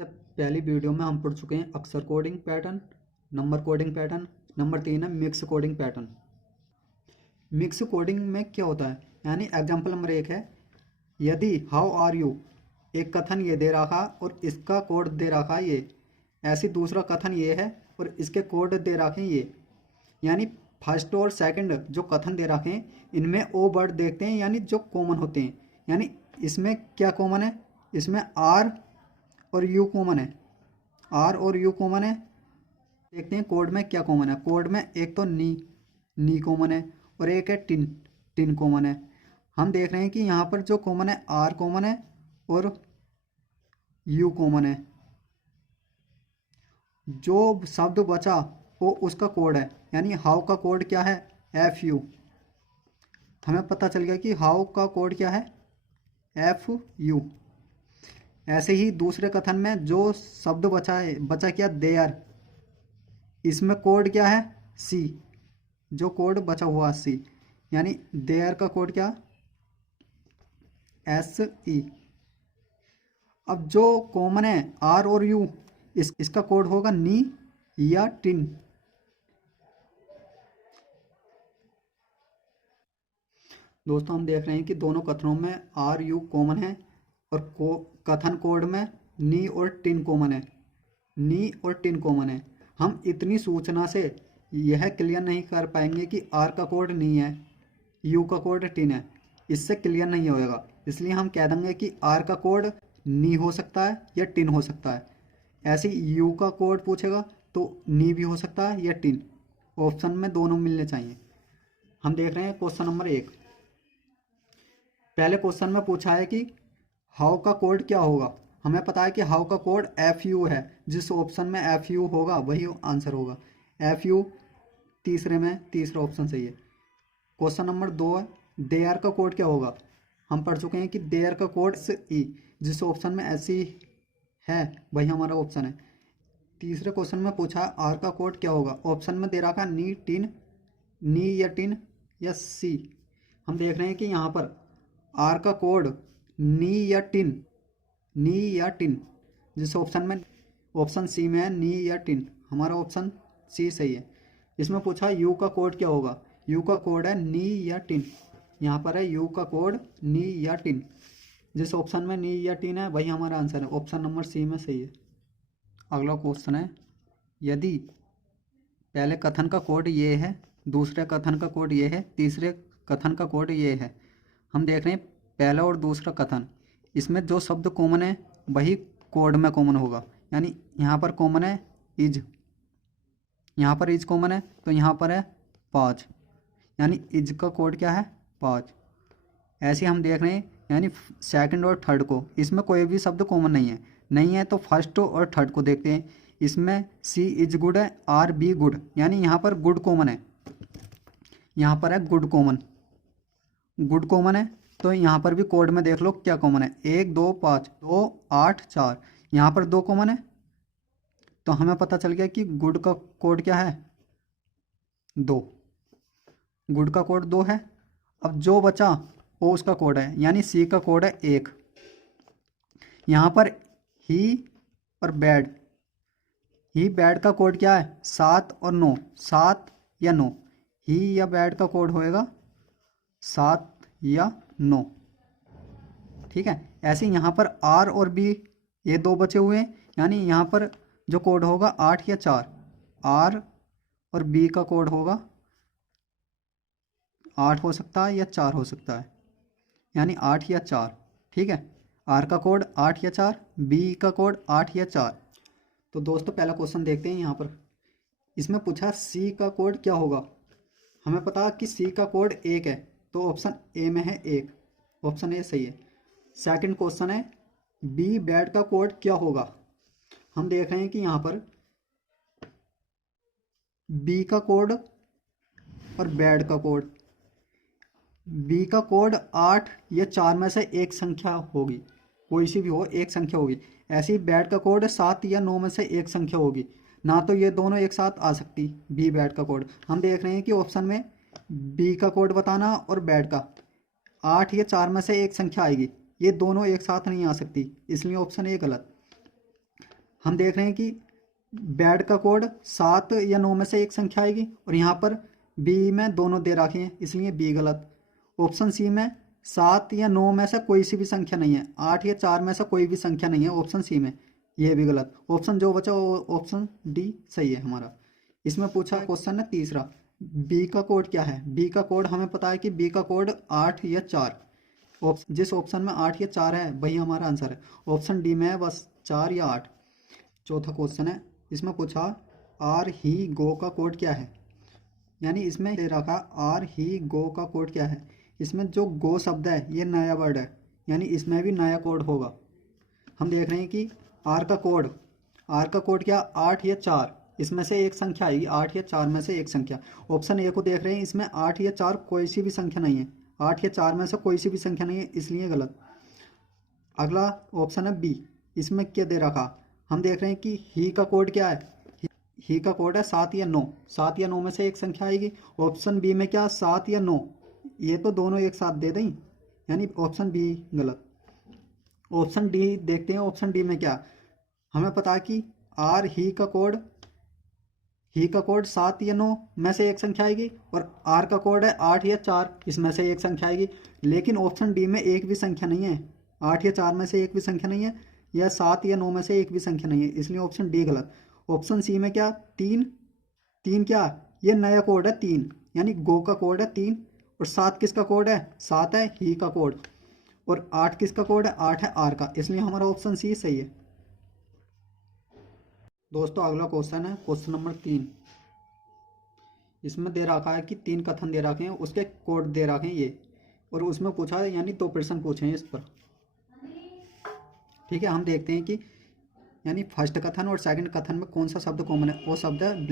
से पहली वीडियो में हम पढ़ चुके हैं अक्षर coding pattern, number coding pattern. Number 3 है mix coding pattern. Mix coding में क्या होता है, यानी एग्जाम्पल नंबर 1 है, यदि हाउ आर यू एक कथन ये दे रखा और इसका कोड दे रखा ये, ऐसी दूसरा कथन ये है और इसके कोड दे रखे ये, यानी फर्स्ट और सेकंड जो कथन दे रखे हैं इनमें ओ वर्ड देखते हैं, यानी जो कॉमन होते हैं। यानी इसमें क्या कॉमन है, इसमें आर और यू कॉमन है, आर और यू कॉमन है। देखते हैं कोड में क्या कॉमन है। कोड में एक तो नी कॉमन है और एक है टिन कॉमन है। हम देख रहे हैं कि यहाँ पर जो कॉमन है आर कॉमन है और यू कॉमन है। जो शब्द बचा वो उसका कोड है, यानी हाउ का कोड क्या है, एफ यू। हमें पता चल गया कि हाउ का कोड क्या है, एफ यू। ऐसे ही दूसरे कथन में जो शब्द बचा क्या, देयर, इसमें कोड क्या है, सी। जो कोड बचा हुआ सी, यानी देयर का कोड क्या, एस ई। अब जो कॉमन है आर और यू, इसका कोड होगा नी या टिन। दोस्तों हम देख रहे हैं कि दोनों कथनों में आर यू कॉमन है और कथन कोड में नी और टिन कॉमन है, नी और टिन कॉमन है। हम इतनी सूचना से यह क्लियर नहीं कर पाएंगे कि आर का कोड नी है, यू का कोड टिन है, इससे क्लियर नहीं होएगा। इसलिए हम कह देंगे कि आर का कोड नी हो सकता है या टिन हो सकता है। ऐसे यू का कोड पूछेगा तो नी भी हो सकता है या टिन, ऑप्शन में दोनों मिलने चाहिए। हम देख रहे हैं क्वेश्चन नंबर 1। पहले क्वेश्चन में पूछा है कि हाउ का कोड क्या होगा। हमें पता है कि हाउ का कोड एफ यू है, जिस ऑप्शन में एफ यू होगा वही आंसर होगा, एफ यू। तीसरे में तीसरा ऑप्शन सही है। क्वेश्चन नंबर 2 है, देयर का कोड क्या होगा। हम पढ़ चुके हैं कि देयर का कोड ई, जिस ऑप्शन में एस ई है वही हमारा ऑप्शन है। तीसरे क्वेश्चन में पूछा है आर का कोड क्या होगा। ऑप्शन में दे रखा नी टिन, नी या टिन या सी। हम देख रहे हैं कि यहाँ पर आर का कोड नी या टिन, नी या टिन, जिस ऑप्शन में ऑप्शन सी में है नी या टिन, हमारा ऑप्शन सी सही है। इसमें पूछा यू का कोड क्या होगा। यू का कोड है नी या टिन, यहाँ पर है यू का कोड नी या टिन, जिस ऑप्शन में नी या टिन है वही हमारा आंसर है, ऑप्शन नंबर सी में सही है। अगला क्वेश्चन है, यदि पहले कथन का कोड ये है, दूसरे कथन का कोड ये है, तीसरे कथन का कोड ये है। हम देख रहे हैं पहला और दूसरा कथन, इसमें जो शब्द कॉमन है वही कोड में कॉमन होगा। यानी यहाँ पर कॉमन है इज, यहाँ पर इज कॉमन है तो यहाँ पर है 5, यानी इज का कोड क्या है 5। ऐसे हम देख रहे हैं, यानी सेकंड और थर्ड को, इसमें कोई भी शब्द कॉमन नहीं है तो फर्स्ट और थर्ड को देखते हैं। इसमें सी इज गुड है, आर बी गुड, यानी यहाँ पर गुड कॉमन है, यहाँ पर है गुड कॉमन, गुड कॉमन है तो यहाँ पर भी कोड में देख लो क्या कॉमन है, 1 2 5 2 8 4, यहाँ पर 2 कॉमन है तो हमें पता चल गया कि गुड का कोड क्या है 2, गुड का कोड 2 है। अब जो बचा वो उसका कोड है, यानी सी का कोड है 1। यहाँ पर ही और बैड का कोड क्या है 7 और 9, 7 या 9, ही या बैड का कोड होएगा 7 या 9, ठीक है। ऐसे यहाँ पर आर और बी ये 2 बचे हुए हैं, यानी यहाँ पर जो कोड होगा 8 या 4, आर और बी का कोड होगा 8 हो सकता है या 4 हो सकता है, यानी 8 या 4, ठीक है। आर का कोड 8 या 4, बी का कोड 8 या 4। तो दोस्तों पहला क्वेश्चन देखते हैं। यहाँ पर इसमें पूछा सी का कोड क्या होगा। हमें पता कि सी का कोड 1 है तो ऑप्शन ए में है 1, ऑप्शन ए सही है। सेकंड क्वेश्चन है बी बैड का कोड क्या होगा। हम देख रहे हैं कि यहाँ पर बी का कोड और बैड का कोड, बी का कोड 8 या 4 में से एक संख्या होगी, कोई सी भी हो एक संख्या होगी। ऐसे ही बैड का कोड 7 या 9 में से एक संख्या होगी, ना तो ये दोनों एक साथ आ सकती बी बैड का कोड। हम देख रहे हैं कि ऑप्शन में बी का कोड बताना और बैड का 8 या 4 में से एक संख्या आएगी, ये दोनों एक साथ नहीं आ सकती, इसलिए ऑप्शन ए गलत। हम देख रहे हैं कि बेड का कोड 7 या 9 में से एक संख्या आएगी, और यहाँ पर बी में दोनों दे रखे हैं, इसलिए बी गलत। ऑप्शन सी में 7 या 9 में से कोई सी भी संख्या नहीं है, 8 या 4 में से कोई भी संख्या नहीं है ऑप्शन सी में, ये भी गलत। ऑप्शन जो बचा वो ऑप्शन डी सही है हमारा। इसमें पूछा क्वेश्चन है तीसरा, बी का कोड क्या है। बी का कोड हमें पता है कि बी का कोड 8 या 4, जिस ऑप्शन में 8 या 4 है वही हमारा आंसर है। ऑप्शन डी में है बस 4 या 8। चौथा क्वेश्चन है, इसमें पूछा आर ही गो का कोड क्या है, यानी इसमें दे रखा आर ही गो का कोड क्या है। इसमें जो गो शब्द है ये नया वर्ड है, यानी इसमें भी नया कोड होगा। हम देख रहे हैं कि आर का कोड क्या, 8 या 4, इसमें से एक संख्या आएगी, 8 या 4 में से एक संख्या। ऑप्शन ए को देख रहे हैं, इसमें 8 या 4 कोई सी भी संख्या नहीं है, 8 या 4 में से कोई सी भी संख्या नहीं है, इसलिए गलत। अगला ऑप्शन है बी, इसमें क्या दे रखा, हम देख रहे हैं कि ही का कोड क्या है, ही का कोड है 7 या 9, 7 या 9 में से एक संख्या आएगी। ऑप्शन बी में क्या 7 या 9, ये तो दोनों एक साथ दे दें, यानी ऑप्शन बी गलत। ऑप्शन डी देखते हैं, ऑप्शन डी में क्या, हमें पता है कि आर ही का कोड 7 या 9 में से एक संख्या आएगी, और आर का कोड है 8 या 4, इसमें से एक संख्या आएगी। लेकिन ऑप्शन डी में एक भी संख्या नहीं है, 8 या 4 में से एक भी संख्या नहीं है, या 7 या 9 में से एक भी संख्या नहीं है, इसलिए ऑप्शन डी गलत। ऑप्शन सी में क्या 3 क्या, ये नया कोड है 3, यानी गो का कोड है 3, और 7 किसका कोड है, 7 है ही का कोड, और 8 किसका कोड है, 8 है आर का, इसलिए हमारा ऑप्शन सी सही है। दोस्तों अगला क्वेश्चन है क्वेश्चन नंबर 3। इसमें दे रखा है कि 3 कथन दे रखे हैं, उसके कोड दे रखे हैं ये, और उसमें पूछा है, यानी 2 प्रश्न पूछे हैं इस पर। ठीक है, हम देखते हैं कि यानी फर्स्ट कथन और सेकंड कथन में कौन सा शब्द कॉमन है। वो शब्द है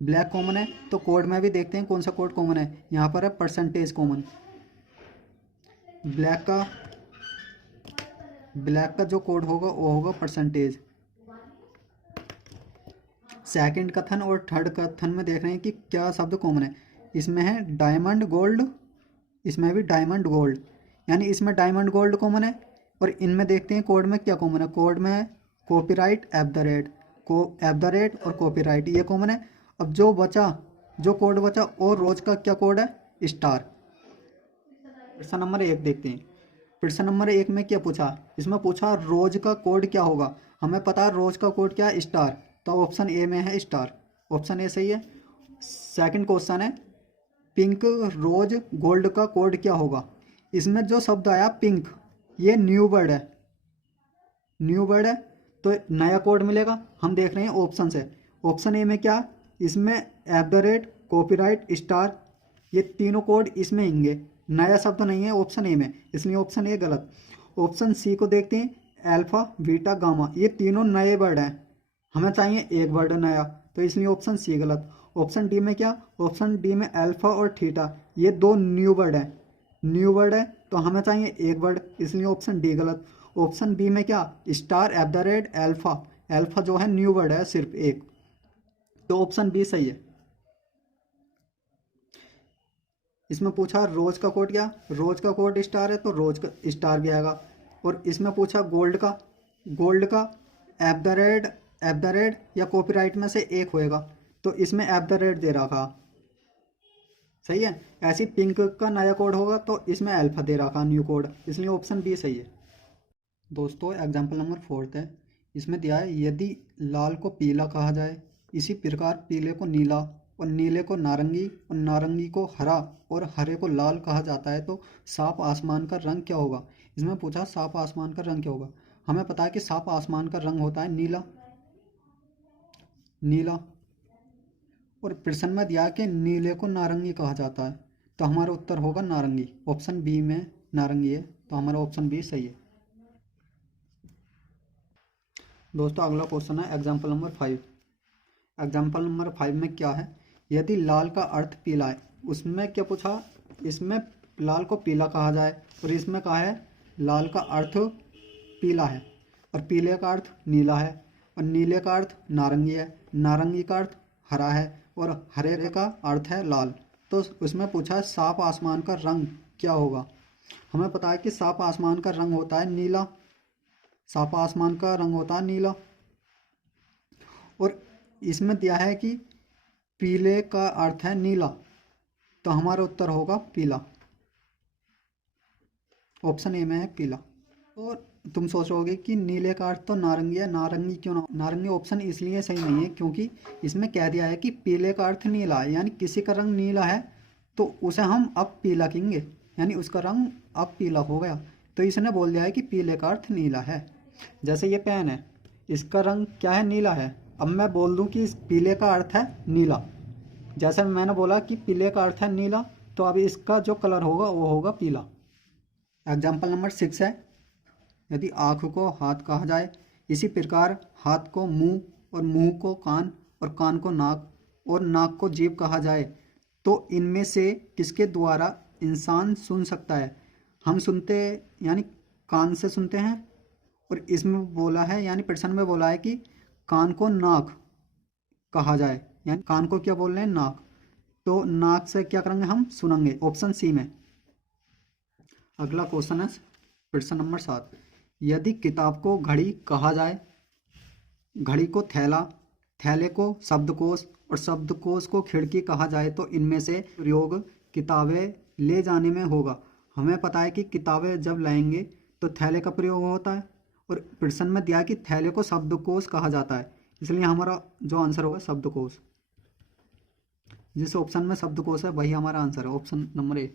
ब्लैक कॉमन है, तो कोड में भी देखते हैं कौन सा कोड कॉमन है। यहाँ पर है परसेंटेज कॉमन। ब्लैक का जो कोड होगा वो होगा परसेंटेज। सेकंड कथन और थर्ड कथन में देख रहे हैं कि क्या शब्द कॉमन है। इसमें है डायमंड गोल्ड, इसमें भी डायमंड गोल्ड, यानी इसमें डायमंड गोल्ड कॉमन है। और इनमें देखते हैं कोड में क्या कॉमन है। कोड में है कॉपीराइट एट द रेट और कॉपीराइट, ये कॉमन है। अब जो कोड बचा और रोज का क्या कोड है, स्टार। प्रश्न नंबर 1 देखते हैं। प्रश्न नंबर 1 में क्या पूछा, इसमें पूछा रोज का कोड क्या होगा। हमें पता है रोज का कोड क्या है, स्टार, तो ऑप्शन ए में है स्टार, ऑप्शन ए सही है। सेकंड क्वेश्चन है पिंक रोज गोल्ड का कोड क्या होगा। इसमें जो शब्द आया पिंक, ये न्यू वर्ड है, तो नया कोड मिलेगा। हम देख रहे हैं ऑप्शन से, ऑप्शन ए में क्या, इसमें at the rate, copyright, star, ये तीनों कोड इसमें होंगे, नया शब्द नहीं है ऑप्शन ए में, इसलिए ऑप्शन ए गलत। ऑप्शन सी को देखते हैं, अल्फा बीटा गामा, ये तीनों नए वर्ड हैं, हमें चाहिए एक वर्ड नया, तो इसलिए ऑप्शन सी गलत। ऑप्शन डी में क्या, ऑप्शन डी में अल्फा और थीटा, ये 2 न्यू वर्ड है, तो हमें चाहिए एक वर्ड, इसलिए ऑप्शन डी गलत। ऑप्शन बी में क्या, star at the rate alpha जो है न्यू वर्ड है सिर्फ एक, तो ऑप्शन बी सही है। इसमें पूछा रोज का कोड क्या, रोज का कोड स्टार है, तो रोज का स्टार भी आएगा। और इसमें पूछा गोल्ड का एट द रेट या कॉपीराइट में से एक होएगा, तो इसमें एट द रेट दे रखा, सही है। ऐसी पिंक का नया कोड होगा तो इसमें अल्फा दे रखा न्यू कोड, इसलिए ऑप्शन बी सही है। दोस्तों एग्जाम्पल नंबर 4 है। इसमें दिया है यदि लाल को पीला कहा जाए, इसी प्रकार पीले को नीला और नीले को नारंगी और नारंगी को हरा और हरे को लाल कहा जाता है, तो साफ आसमान का रंग क्या होगा। इसमें पूछा साफ आसमान का रंग क्या होगा। हमें पता है कि साफ आसमान का रंग होता है नीला, और प्रश्न में दिया कि नीले को नारंगी कहा जाता है, तो हमारा उत्तर होगा नारंगी, ऑप्शन बी में नारंगी है, तो हमारा ऑप्शन बी सही है। दोस्तों अगला क्वेश्चन है एग्जाम्पल नंबर 5। एग्जाम्पल नंबर 5 में क्या है, यदि लाल का अर्थ पीला है, उसमें क्या पूछा, इसमें लाल को पीला कहा जाए, और इसमें कहा है लाल का अर्थ पीला है और पीले का अर्थ नीला है और नीले का अर्थ नारंगी है, नारंगी का अर्थ हरा है और हरे का अर्थ है लाल, तो उसमें पूछा है साफ आसमान का रंग क्या होगा। हमें पता है कि साफ आसमान का रंग होता है नीला, साफ आसमान का रंग होता है नीला। और इसमें दिया है कि पीले का अर्थ है नीला, तो हमारा उत्तर होगा पीला। ऑप्शन ए में है पीला। और तुम सोचोगे कि नीले का अर्थ तो नारंगी है, नारंगी क्यों ना? नारंगी ऑप्शन इसलिए सही नहीं है क्योंकि इसमें कह दिया है कि पीले का अर्थ नीला है, यानी किसी का रंग नीला है तो उसे हम अब पीला कहेंगे, यानी उसका रंग अब पीला हो गया। तो इसने बोल दिया है कि पीले का अर्थ नीला है। जैसे ये पेन है, इसका रंग क्या है? नीला है। अब मैं बोल दूं कि इस पीले का अर्थ है नीला, जैसे मैंने बोला कि पीले का अर्थ है नीला, तो अब इसका जो कलर होगा वो होगा पीला। एग्जाम्पल नंबर 6 है, यदि आँख को हाथ कहा जाए, इसी प्रकार हाथ को मुंह और मुंह को कान और कान को नाक और नाक को जीभ कहा जाए, तो इनमें से किसके द्वारा इंसान सुन सकता है? हम सुनते यानी कान से सुनते हैं, और इसमें बोला है यानी प्रश्न में बोला है कि कान को नाक कहा जाए, यानी कान को क्या बोल रहे हैं? नाक। तो नाक से क्या करेंगे? हम सुनेंगे। ऑप्शन सी में। अगला क्वेश्चन है प्रश्न नंबर 7, यदि किताब को घड़ी कहा जाए, घड़ी को थैला, थैले को शब्दकोश और शब्दकोश को खिड़की कहा जाए, तो इनमें से प्रयोग किताबें ले जाने में होगा। हमें पता है कि किताबें जब लाएंगे तो थैले का प्रयोग होता है, और प्रश्न में दिया है कि थैले को शब्दकोश कहा जाता है, इसलिए हमारा जो आंसर होगा शब्दकोश। जिस ऑप्शन में शब्दकोश है वही हमारा आंसर है, ऑप्शन नंबर ए।